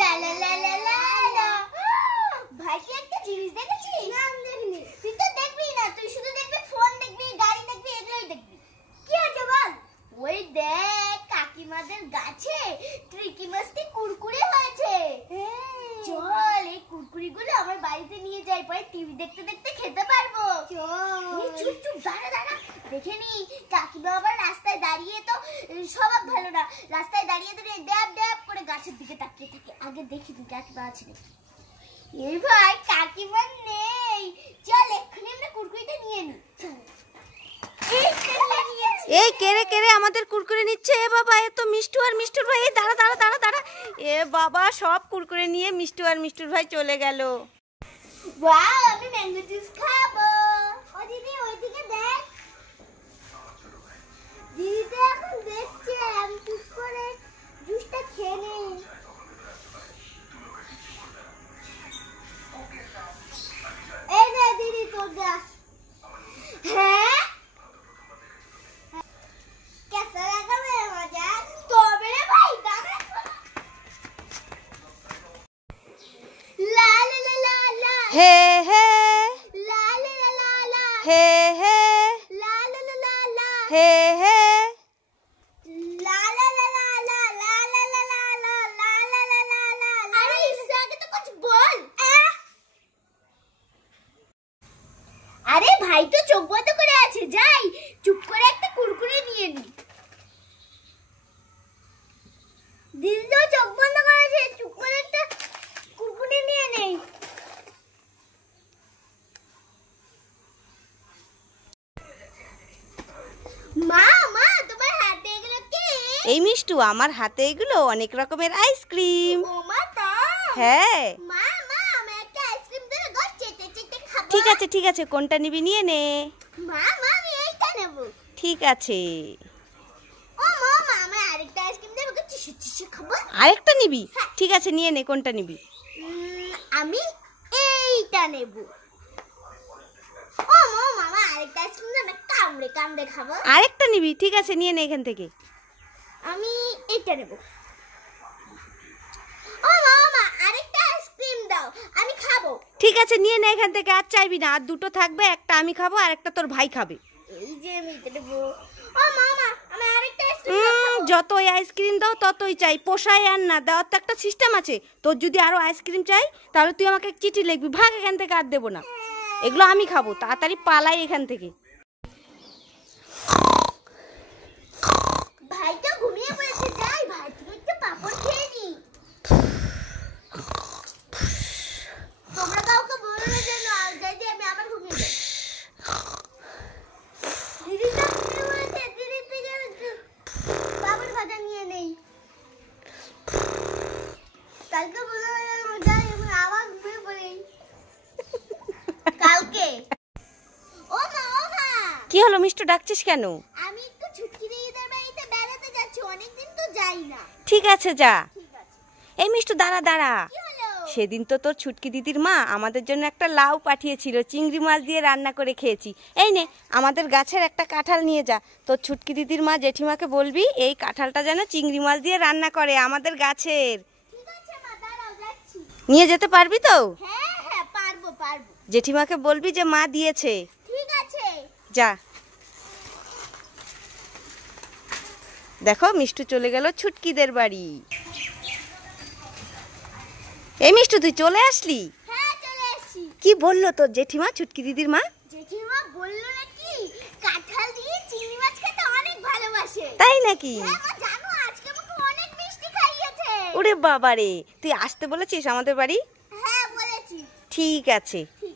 লা লা লা লা লা লা। ভাই কি একটা জিনিস দেখেছিস? না আমি দেখিনি। তুই তো দেখবি না, তুই শুধু দেখবি ফোন দেখবি, গাড়ি দেখবি, এগুলোই দেখবি। কি আছে বল? ওই দেখ কাকিমাদের গাছে ট্রিকি মাস্তি কুরকুরে হয়েছে। চল এই কুরকুরিগুলো আমার বাড়িতে নিয়ে যাই, পরে টিভি দেখতে দেখতে খেতে পারবো। চল চুপ চুপ দাঁড়া দাঁড়া, দেখে নি কাকিমা আবার রাস্তায় দাঁড়িয়ে, তো স্বভাব ভালো না, রাস্তায় দাঁড়িয়ে দাঁড়িয়ে ড্যাব ড্যাব করে গাছের দিকে তাকিয়ে থাকে। আগে দেখি তুই কাকিমা আছে নাকি। এই ভাই কাকিমা নেই, চল এক্ষুনি আমরা কুরকুরিটা নিয়ে নি। চল এই কেড়ে কেড়ে আমাদের কুরকুরে নিচ্ছে। এ বাবা, এ তো মিষ্টু আর মিষ্টুর ভাই। এই দাঁড়া দাঁড়া দাঁড়া দাঁড়া, এ বাবা সব কুরকুরে নিয়ে মিষ্টু আর মিষ্টুর ভাই চলে গেল। ওয়াও, আমি ম্যাঙ্গো জুস খাবো। ও দিদি ওইদিকে দেখ, দিদি তো এখন দেখছে, আমি চুপ করে জুসটা খেয়ে নেই। এই নে দিদি তোর গ্লাস। হ্যাঁ कैसा लगा मेरा मजाक? तो मेरे भाई दादा ला ला ला ला ला হে হে ला ला ला ला ला হে হে ला ला ला ला ला হে হে ला ला ला ला ला ला ला ला ला ला ला ला ला ला ला। अरे इससे आगे तो कुछ बोल। अरे भाई तो চোখ বন্ধ করে আছে, যাই চুপ করে একটা কুরকুরে নিয়ে নি। দিদি তো চোখ বন্ধ করেছে, চুপ করে একটা কুরকুরে নিয়ে নেই। মা মা তোমার হাতে এগুলো কি? এই মিষ্টু, আমার হাতে এগুলো অনেক রকমের আইসক্রিম। ও মা তাই? হ্যাঁ। মা মা আমি একটা আইসক্রিম দিয়ে গো চেটে চেটে খাবো। ঠিক আছে ঠিক আছে, কোনটা নিবি নিয়ে নে। মা মা আমি এইটা নেব। ঠিক আছে। ও মা মা আমি আরেকটা আইসক্রিম দিয়ে গো চিশু চিশু খাবো। আরেকটা নিবি? ঠিক আছে নিয়ে নে, কোনটা নিবি? আমি এইটা নেব। ও মা মামা আরেকটা আইসক্রিম দিয়ে না কামড়ে কামড়ে খাবো। আরেকটা নিবি? ঠিক আছে নিয়ে নে এখান থেকে। আমি এইটা নেব। ও মামা আরেকটা আইসক্রিম দাও, আমি খাবো। ঠিক আছে নিয়ে নে এখান থেকে, আর চাইবি না। আর দুটো থাকবে, একটা আমি খাবো আর একটা তোর ভাই খাবে। এই যে আমি এটা নেব। ও মামা আমি আরেকটা আইসক্রিম খাবো। যতই আইসক্রিম দাও ততই চাই, পোষায় আর না। দেওয়ার তো একটা সিস্টেম আছে। তোর যদি আরো আইসক্রিম চাই তাহলে তুই আমাকে চিঠি লিখবি, ভাগ এখান থেকে, আর দেবো না। এগুলো আমি খাবো, তাড়াতাড়ি পালাই এখান থেকে। ভাই তো ঘুমিয়ে পড়েছে, যাই ভাই থেকে একটু পাপড় খেয়ে নি। তোমরা কাউকে বলো না যেন, আর যাই যে আমি আবার ঘুমিয়ে যাই। দিদি তো ঘুমিয়ে পড়েছে, দিদি থেকে একটু পাপড় ভাজা নিয়ে নেই। কালকে বলে যাই আমি আবার ঘুমিয়ে পড়ি। কালকে ও মা কি হলো মিষ্টু, ডাকছিস কেন? আমি একটু ছুটকি দিদিদের বাড়িতে বেড়াতে যাচ্ছি, অনেকদিন তো যাই না। ঠিক আছে যা। ঠিক আছে। এই মিষ্টু দাঁড়া দাঁড়া, কি হলো? সেদিন তো তোর ছুটকি দিদির মা আমাদের জন্য একটা লাউ পাঠিয়েছিল, চিংড়ি মাছ দিয়ে রান্না করে খেয়েছি। এই নে আমাদের গাছের একটা কাঁঠাল নিয়ে যা। তোর ছুটকি দিদির মা জেঠিমাকে বলবি এই কাঁঠালটা যেন চিংড়ি মাছ দিয়ে রান্না করে, আমাদের গাছের। ঠিক আছে মা, দাঁড়াও যাচ্ছি। নিয়ে যেতে পারবি তো? হ্যাঁ হ্যাঁ পারবো পারবো। জেঠিমাকে বলবি যে মা দিয়েছে। ঠিক আছে। যা। দেখো মিষ্টু চলে গেল ছুটকিদের বাড়ি। এই মিষ্টু তুই চলে আসলি? হ্যাঁ চলে এসেছি। কি বললো তোর জেঠিমা, ছুটকি দিদির মা? জেঠিমা বললো নাকি কাঁঠাল দিয়ে চিংড়ি মাছ খেতে অনেক ভালোবাসে। তাই নাকি? হ্যাঁ মা জানো, আজকে আমাকে অনেক মিষ্টি খাইয়েছে। ওরে বাবারে, তুই আসতে বলেছিস আমাদের বাড়ি? হ্যাঁ বলেছি। ঠিক আছে। ঠিক